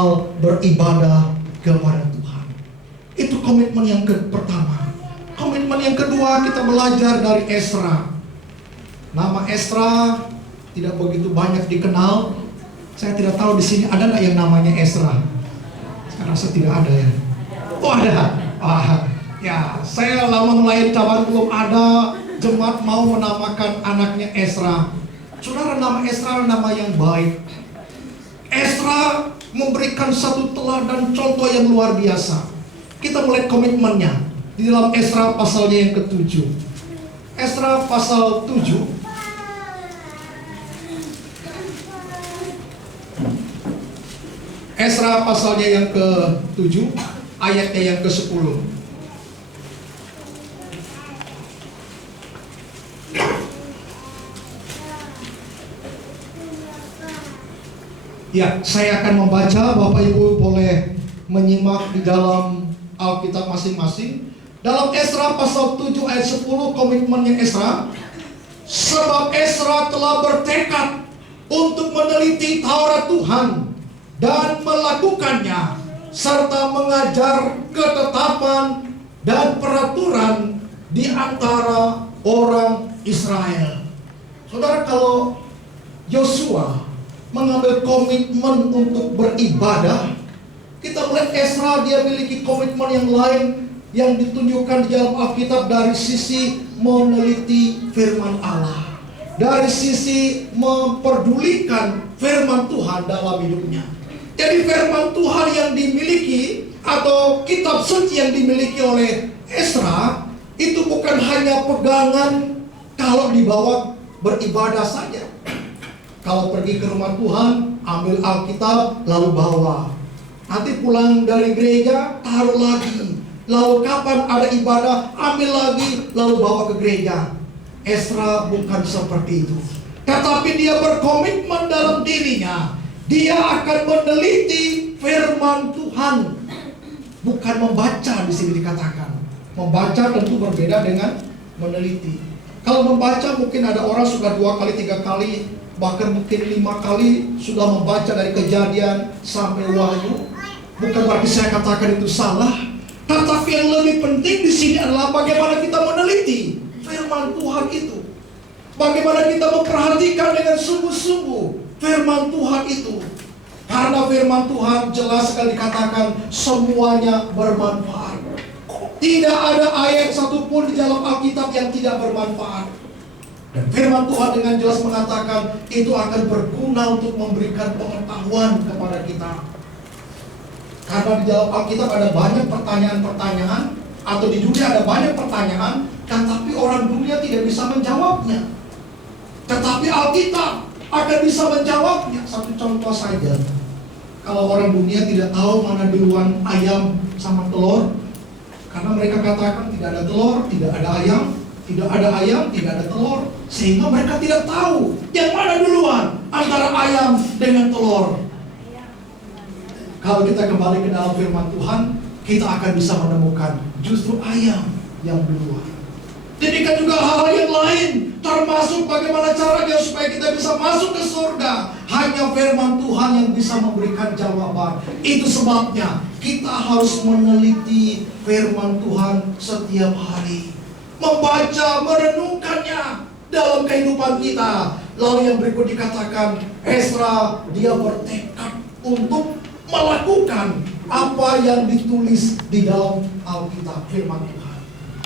hal beribadah kepada Tuhan. Itu komitmen yang pertama. Komitmen yang kedua, kita belajar dari Ezra. Nama Ezra tidak begitu banyak dikenal. Saya tidak tahu di sini ada nggak yang namanya Ezra. Saya rasa tidak ada ya. Oh ada. Ya, saya lama melahirkan belum ada jemaat mau menamakan anaknya Ezra. Saudara, nama Ezra nama yang baik. Ezra memberikan satu teladan contoh yang luar biasa. Kita melihat komitmennya di dalam Ezra pasalnya yang ke-7. Ezra pasal 7. Ezra pasalnya yang ke-7, ayatnya yang ke-10. Ya, saya akan membaca, Bapak Ibu boleh menyimak di dalam Alkitab masing-masing. Dalam Ezra pasal 7 ayat 10, komitmennya Ezra. Sebab Ezra telah bertekad untuk meneliti Taurat Tuhan dan melakukannya, serta mengajar ketetapan dan peraturan di antara orang Israel. Saudara, kalau Yosua mengambil komitmen untuk beribadah, kita melihat Ezra dia memiliki komitmen yang lain yang ditunjukkan di dalam Alkitab dari sisi meneliti firman Allah, dari sisi memperdulikan firman Tuhan dalam hidupnya. Jadi firman Tuhan yang dimiliki atau kitab suci yang dimiliki oleh Ezra itu bukan hanya pegangan kalau dibawa beribadah saja. Kalau pergi ke rumah Tuhan, ambil Alkitab, lalu bawa. Nanti pulang dari gereja, taruh lagi. Lalu kapan ada ibadah, ambil lagi, lalu bawa ke gereja. Ezra bukan seperti itu. Tetapi dia berkomitmen dalam dirinya. Dia akan meneliti firman Tuhan. Bukan membaca di sini dikatakan. Membaca tentu berbeda dengan meneliti. Kalau membaca mungkin ada orang sudah 2 kali, 3 kali, bahkan mungkin 5 kali sudah membaca dari Kejadian sampai Wahyu. Bukan berarti saya katakan itu salah, tetapi yang lebih penting di sini adalah bagaimana kita meneliti firman Tuhan itu. Bagaimana kita memperhatikan dengan sungguh-sungguh firman Tuhan itu. Karena firman Tuhan jelas sekali dikatakan semuanya bermanfaat. Tidak ada ayat satupun di dalam Alkitab yang tidak bermanfaat. Dan firman Tuhan dengan jelas mengatakan itu akan berguna untuk memberikan pengetahuan kepada kita. Karena di dalam Alkitab ada banyak pertanyaan-pertanyaan, atau di dunia ada banyak pertanyaan, tetapi orang dunia tidak bisa menjawabnya. Tetapi Alkitab akan bisa menjawabnya. Satu contoh saja. Kalau orang dunia tidak tahu mana duluan ayam sama telur, karena mereka katakan tidak ada telur, tidak ada ayam. Tidak ada ayam, tidak ada telur, sehingga mereka tidak tahu yang mana duluan antara ayam dengan telur. Kalau kita kembali ke dalam firman Tuhan, kita akan bisa menemukan justru ayam yang duluan. Demikian juga hal-hal yang lain, termasuk bagaimana caranya supaya kita bisa masuk ke surga. Hanya firman Tuhan yang bisa memberikan jawaban. Itu sebabnya kita harus meneliti firman Tuhan setiap hari. Membaca, merenungkannya dalam kehidupan kita. Lalu yang berikut dikatakan, Ezra dia bertekad untuk melakukan apa yang ditulis di dalam Alkitab firman Tuhan.